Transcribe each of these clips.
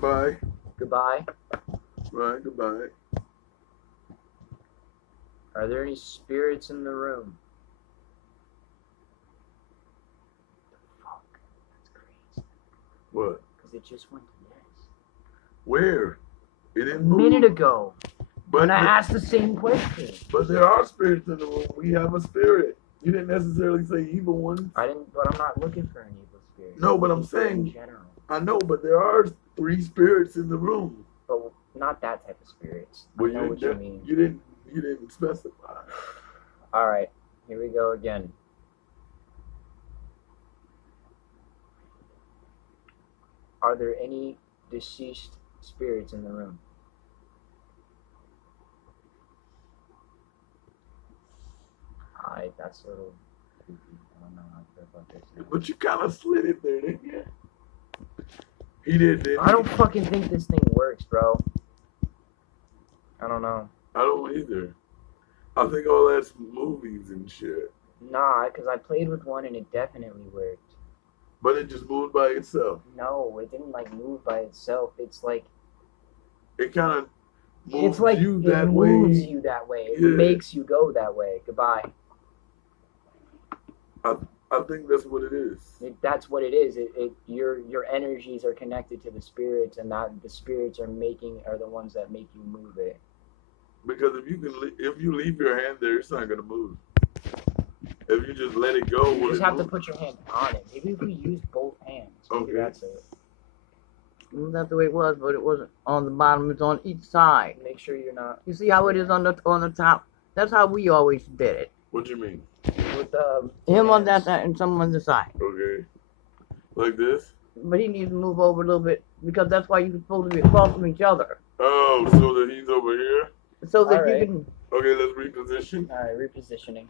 Bye. Goodbye. Bye. Goodbye. Are there any spirits in the room? Fuck. That's crazy. What? Because it just went to yes. Where? It A didn't move. minute ago. But When I asked the same question. But there are spirits in the room. We have a spirit. You didn't necessarily say evil ones. I didn't, but I'm not looking for an evil spirit. No, but I'm looking for in saying. general. I know, but there are 3 spirits in the room. But not that type of spirits. But I know what you mean. You didn't specify. All right, here we go again. Are there any deceased spirits in the room? Alright, that's a little creepy. I don't know how to feel about this now. But you kind of slid it there, didn't you? He did, didn't I don't fucking think this thing works, bro. I don't know. I don't either. I think all that's movies and shit. Nah, because I played with one and it definitely worked. But it just moved by itself. No, it didn't like move by itself. It's like It kind of moves it's like you it that moves way. you that way. It Yeah. makes you go that way. Goodbye. I think that's what it is. That's what it is. Your energies are connected to the spirits, and that the spirits are the ones that make you move it. Because if you leave your hand there, it's not gonna move. If you just let it go, You just have to put your hand on it. Maybe if we use both hands, maybe Okay. that's it. That's the way it was, but it wasn't on the bottom. It's on each side. Make sure you're not You see how it is on the top? That's how we always did it. What do you mean? with Him on that hands. side and someone on the side. Okay. Like this? But he needs to move over a little bit because that's why you're supposed to be across from each other. Oh, so that he's over here? So that Alright. you can. Okay, let's reposition. All right, repositioning.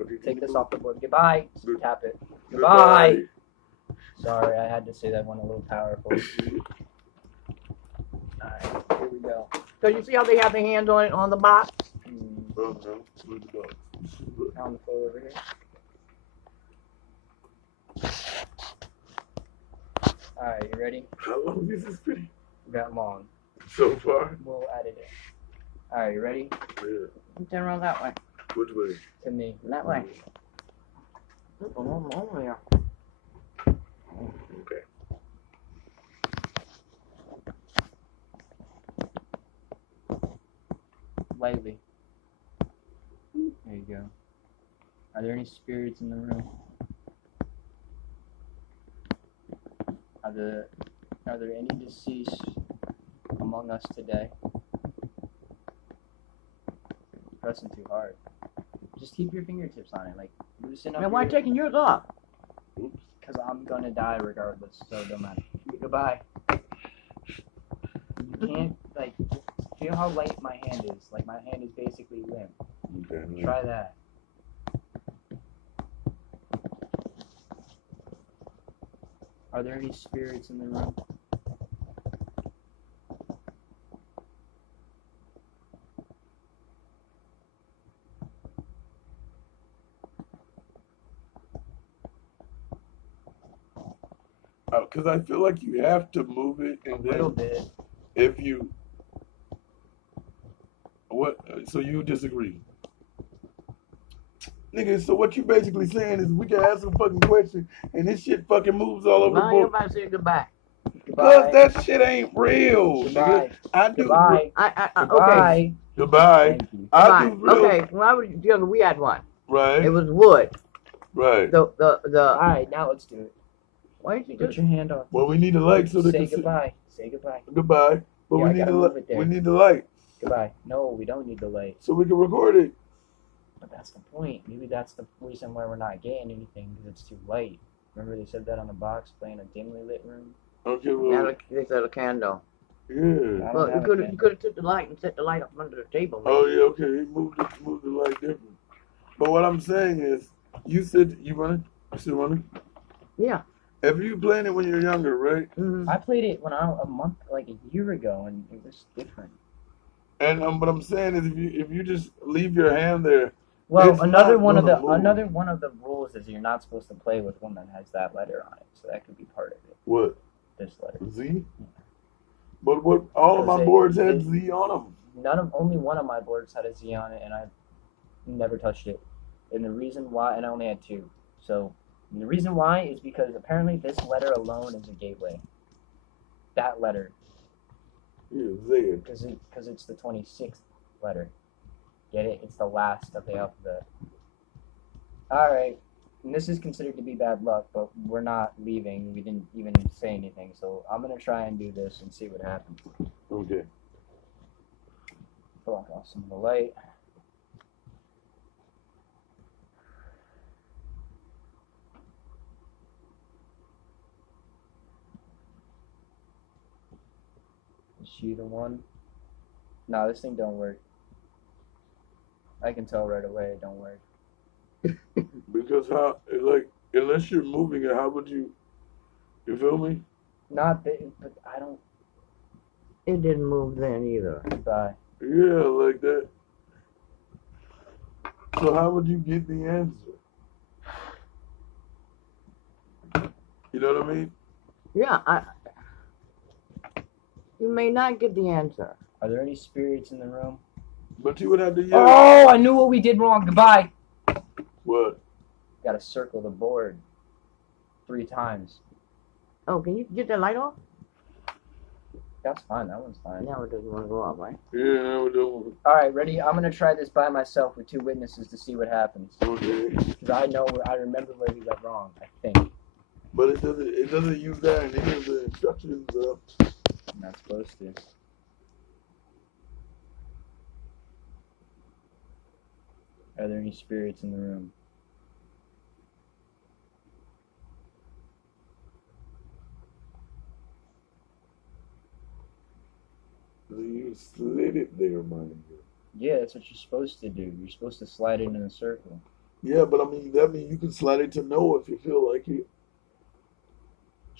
Okay, Take this off the board. Goodbye. Good- Tap it. Goodbye. Sorry, I had to say that one a little powerful. All right, here we go. So you see how they have their hands on it on the box? Oh, no. Where's the box? On the floor over here. All right, you ready? How long is this pretty? That long. So far? We'll edit it. All right, you ready? Yeah. Turn around that way. Which way? To me. That way. Over there. Okay. Lightly. There you go. Are there any spirits in the room? Are there any deceased among us today? Pressing too hard. Just keep your fingertips on it, like loosen up. Now why taking yours off? Oops. Because I'm gonna die regardless, so it don't matter. Goodbye. You can't like feel how light my hand is. Like my hand is basically limp. Okay. Try that. Are there any spirits in the room? Because I feel like you have to move it, and A little then bit. if you what? So you disagree, nigga? So what you basically saying is we can ask some fucking question, and this shit fucking moves all over the Now board. everybody say goodbye. Because Goodbye. that shit ain't real, Goodbye. nigga. I do. Goodbye. Okay. Goodbye. Goodbye. Thank you. I do Goodbye. real. Okay. When I was younger, we had one. Right. It was wood. Right. The. Alright, now let's do it. Why didn't you Put just? your hand on. Well, we need a light so they Say can see. goodbye. Say goodbye. Goodbye. But Yeah, we I need gotta the move it there. we need the light Goodbye. No, we don't need the light. so we can record it. But that's the point. Maybe that's the reason why we're not getting anything, because it's too light. Remember they said that on the box, playing a dimly lit room? Okay. Yeah, Well. they said a candle. Yeah. I don't Well, you have a could candle. have took the light and set the light up under the table. Oh yeah. Okay. He moved the light different. But what I'm saying is, you said you running. You still running? Yeah. If you playing it when you're younger, right? Mm-hmm. I played it when like a year ago, and it was different. And what I'm saying is, if you just leave your hand there, Well, It's another not one of gonna the move. another one of the rules is you're not supposed to play with one that has that letter on it. So that could be part of it. what? This letter. Z? But what? All of my Because boards had Z on them. Only one of my boards had a Z on it, and I never touched it. And the reason why, and I only had two. So the reason why is because apparently this letter alone is a gateway. That letter, Yeah, Z. because it's the 26th letter. Get it? It's the last of the alphabet. All right. And this is considered to be bad luck, but we're not leaving. We didn't even say anything, so I'm gonna try and do this and see what happens. Okay. Block off some of the light. Is she the one? No, this thing don't work. I can tell right away it don't work. Because how? Like, unless you're moving it, how would you? You feel me? Not that, but I don't. It didn't move then either. Goodbye. Yeah, like that. So how would you get the answer? You know what I mean? Yeah, you may not get the answer. Are there any spirits in the room? But you would have to yell. Oh, I knew what we did wrong. Goodbye. What? Gotta circle the board 3 times. Oh, can you get that light off? That's fine. That one's fine. Now it doesn't want to go off, right? Yeah, that would do. All right, ready? I'm gonna try this by myself with 2 witnesses to see what happens. Okay. Because I remember where we went wrong. I think. But it doesn't use that in any of the instructions. I'm not supposed to. Are there any spirits in the room? You slid it there, mind you. Yeah, that's what you're supposed to do. You're supposed to slide it in a circle. Yeah, but I mean that means you can slide it to no if you feel like it.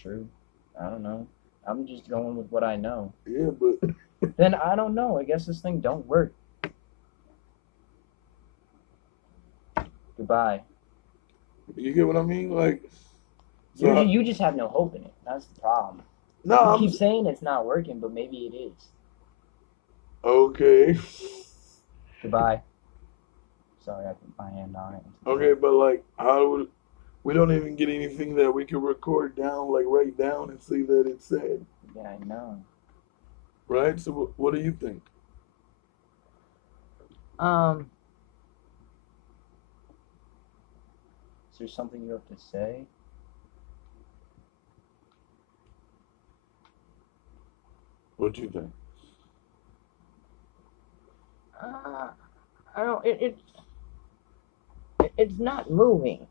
True. I don't know. I'm just going with what I know. Yeah, but Then I don't know. I guess this thing don't work. Goodbye. you get what I mean? Like, You just have no hope in it. That's the problem. no, You keep saying it's not working, but maybe it is. okay. Goodbye. Sorry, I put my hand on it. Okay, but like, how would we don't even get anything that we can record down, like write down and see that it said, Yeah, I know. right? So, what do you think? Is there something you have to say? What do you think? I don't. It's not moving.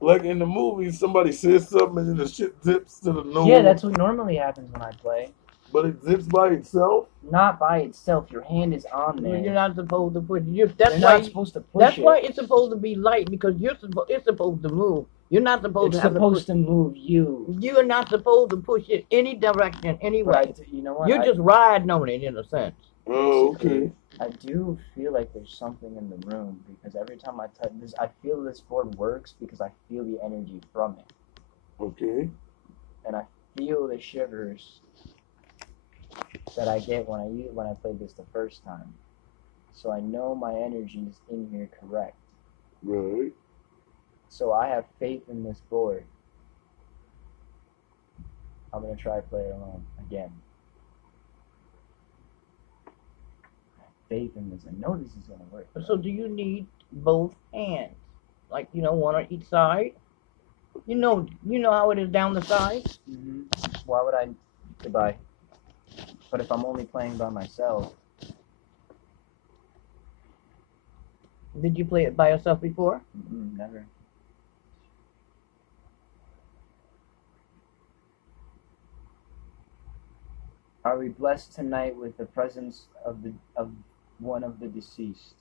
Like in the movies, somebody says something and then the shit zips to the nose. Yeah, that's what normally happens when I play. But it zips by itself. Not by itself. Your hand is on there. You're not supposed to push. You're That's not why. supposed to push That's it. why it's supposed to be light, because it's supposed to move. You're not supposed It's to have supposed to to move you. push. You're not supposed to push it any direction, anyway. But you know what? You're just riding on it in a sense. Oh, okay. I do feel like there's something in the room because every time I touch this, I feel this board works because I feel the energy from it, Okay. and I feel the shivers that I get when I played this the first time. So I know my energy is in here correct. Right. So I have faith in this board. I'm gonna try to play it alone again. I have faith in this. I know this is gonna work. So do you need both hands? Like, one on each side? You know how it is down the side? Mm-hmm. Why would I? Goodbye. But if I'm only playing by myself, Did you play it by yourself before? never. Are we blessed tonight with the presence of one of the deceased?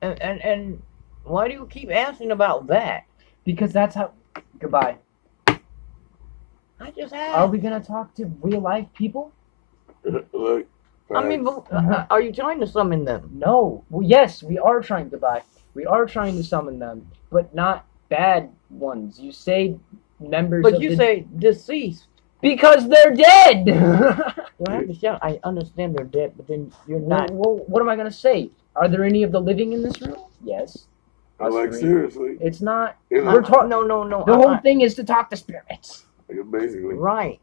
And why do you keep asking about that? Because that's how. Goodbye. I just Are asked. we gonna talk to real life people? Like. I mean, are you trying to summon them? No. Well, yes, we are trying. Goodbye. We are trying to summon them, but not bad ones. You say members. But of you the, say deceased. Because they're dead! You don't have to shout. I understand they're dead, but then you're not. Well, what am I gonna say? Are there any of the living in this room? Yes. Us Like three. seriously, It's not. you know, We're talking. No. The whole thing is to talk to spirits. like, basically. Right.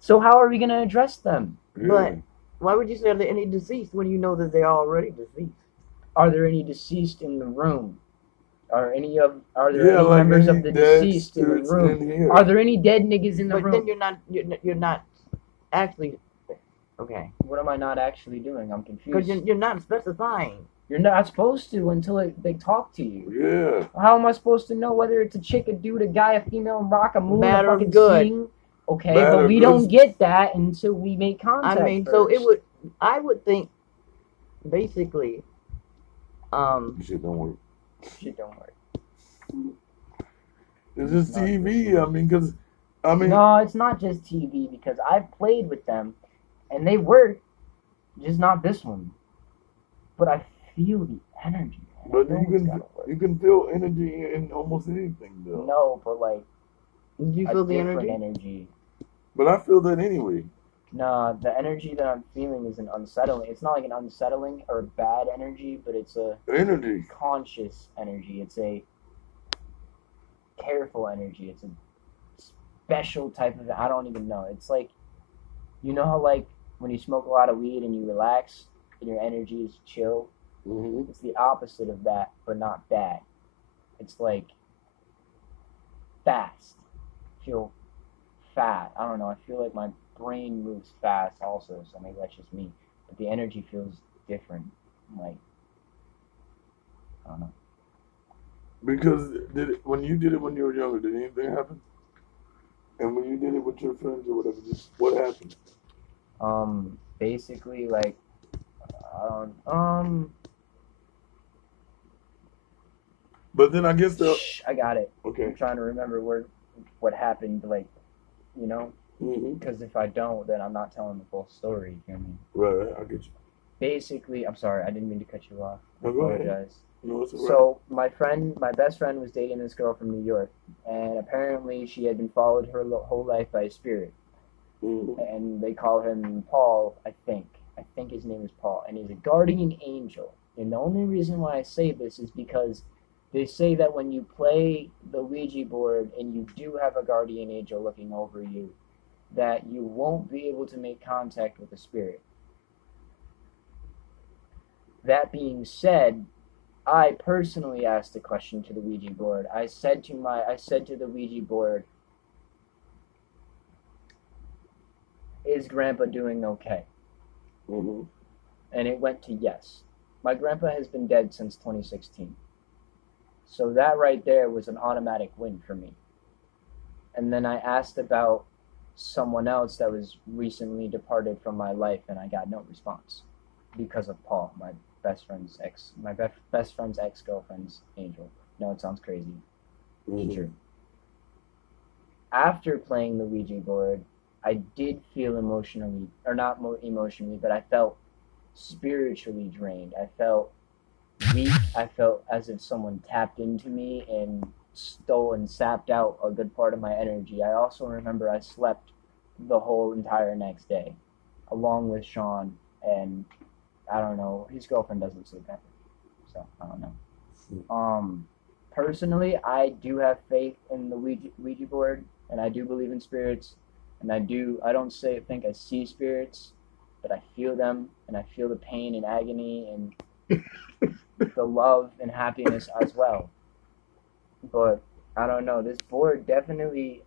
So how are we gonna address them? Yeah. But why would you say are there any deceased when you know that they're already deceased? Are there any deceased in the room? Are there any yeah, like members any of the dead deceased in the spirits room? in here. Are there any dead niggas in the But room? then you're not actually okay. What am I not actually doing? I'm Because confused. you're not specifying. You're not supposed to until they talk to you. Yeah. How am I supposed to know whether it's a chick, a dude, a guy, a female, a rock, a moon, Bad a or fucking good. sing? Okay, Bad but or we good. don't get that until we make contact. I mean, so it first. would. I would think, basically, Shit don't work. Shit don't work. It's just Not TV. I mean, because No, it's not just TV because I've played with them, and they work, just not this one. But I feel the energy. Man. but I know you it's can gotta work. you can feel energy in almost anything though. No, but like did you a feel the different energy? energy. But I feel that anyway. Nah, the energy that I'm feeling is an unsettling. It's not like an unsettling or bad energy, but it's a Energy. conscious energy. It's a careful energy. It's a special type of. I don't even know. It's like, you know how like when you smoke a lot of weed and you relax and your energy is chill. Mm-hmm. It's the opposite of that, but not bad. It's like fast. I feel fat. I don't know. I feel like my brain moves fast also, so maybe that's just me. But the energy feels different. Like, I don't know. Because when you did it when you were younger, did anything happen? And when you did it with your friends or whatever, just what happened? Basically, like, But then I guess the shh, I got it. okay. I'm trying to remember what happened, like, you know? Mm-hmm. Because if I don't, then I'm not telling the full story, you know what I mean? Right, I get you. Basically, I'm sorry, I didn't mean to cut you off. I No, go ahead. apologize. No, it's all right. So my best friend was dating this girl from New York, and apparently she had been followed her whole life by a spirit, Mm-hmm. and they call him Paul, I think his name is Paul, and he's a guardian angel. And the only reason why I say this is because they say that when you play the Ouija board and you do have a guardian angel looking over you, that you won't be able to make contact with the spirit. That being said, I personally asked a question to the Ouija board. I said to the Ouija board, "Is Grandpa doing okay?" Mm-hmm. And it went to yes. My grandpa has been dead since 2016. So that right there was an automatic win for me. And then I asked about someone else that was recently departed from my life, and I got no response because of Paul, my best friend's ex-girlfriend's angel. No, it sounds crazy. It's true. After playing the Ouija board, I did feel emotionally, or not emotionally, but I felt spiritually drained. I felt weak. I felt as if someone tapped into me and stole and sapped out a good part of my energy. I also remember I slept the whole entire next day, along with Sean, and I don't know, his girlfriend doesn't sleep ever, so I don't know. Personally, I do have faith in the Ouija board, and I do believe in spirits, and I don't think I see spirits, but I feel them, and I feel the pain and agony and the love and happiness as well. But I don't know, this board definitely,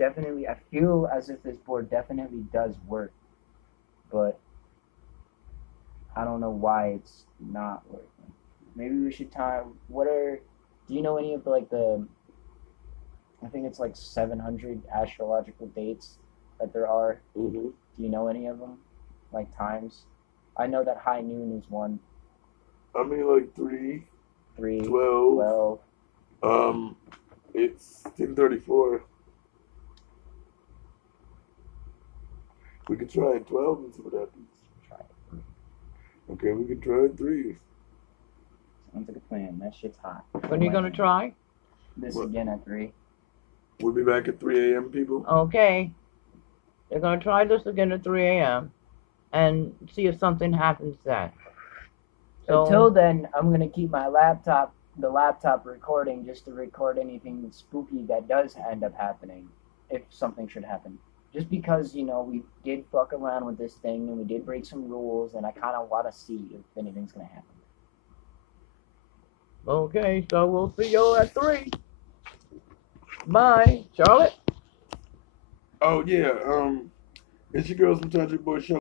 I feel as if this board definitely does work, but I don't know why it's not working. Maybe we should do you know any of I think it's like 700 astrological dates that there are. Mm-hmm. Do you know any of them? Like times? I know that high noon is one. I mean, like 3, 3, 12. 12. It's 10:34. We could try 12 and see what happens. Try it. Okay, we could try 3. Sounds like a plan. That shit's hot. When are you gonna try? This What? again at 3. We'll be back at 3 a.m., people. Okay. They're gonna try this again at 3 a.m. and see if something happens then. So, Until then, I'm gonna keep the laptop recording just to record anything spooky that does end up happening, if something should happen. Just because, we did fuck around with this thing and we did break some rules, and I kind of want to see if anything's gonna happen. okay, so we'll see you at 3. Bye, Charlotte. Oh yeah, it's your girl, sometimes your boy Show.